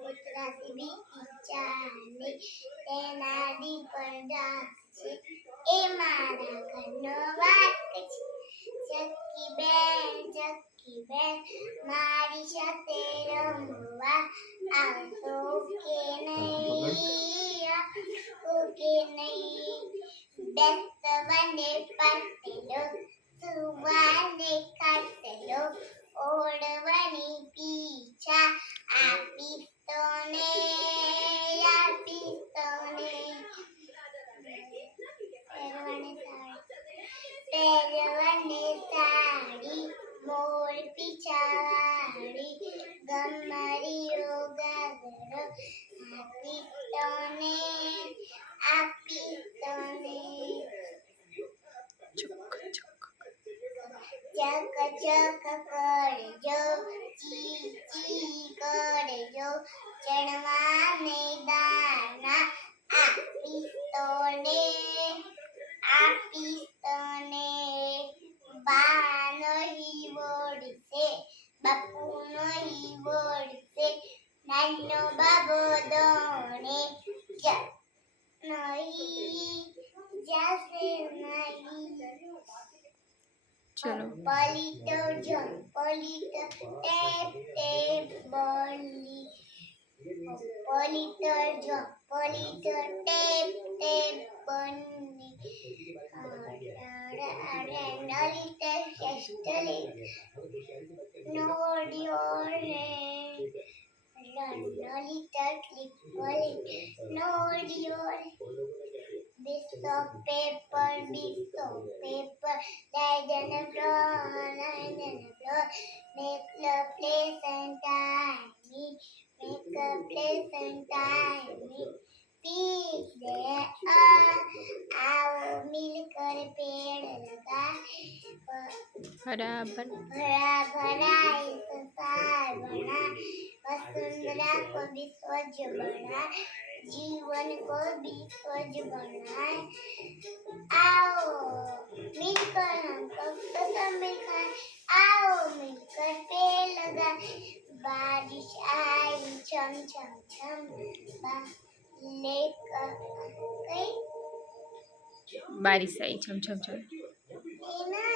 કુતરાથી બીક ચાલે તેના દી પર ડાક છે એ મારા ઘરનો વાત છે ચક્કી બેન મારી સાથે રમવા આવતો કે નહીં બેસવાને પાટેલો સુવાને ખાટલો ઓળવાની પીછા આપીશ તને પહેરવાને સાડી મોર પીછાવાળી ગમરીઓ ગાગરો આપીશ તને ચક ચક કરજો ચી ચી કરજો ચણવાને દાના આપીશ તને બાનો હી બોડશે બાપુનો હી બોડશે નાનો બાબો દોણે નહીં જાશે નહીં ચલો પલિતો ટેપ ટેપ બોલી પલિતો ટેપ ટેપ બની નલિત શેષ્ટલી નોડિયો રે નલિત ક્લિપલી નોડિયો Bits of paper, lie on the floor, make a pleasant time, Peace there आओ मिलकर पेड़ लगाए हरा भरा इस संसार बना वसुंधरा को भी स्वच्छ बनाए जीवन को भी स्वच्छ बनाए आओ मिलकर हम कसम खाए आओ मिलकर पेड़ लगाए बारिश आई छम छम छम लेकर बारिश आई छम छम छम ना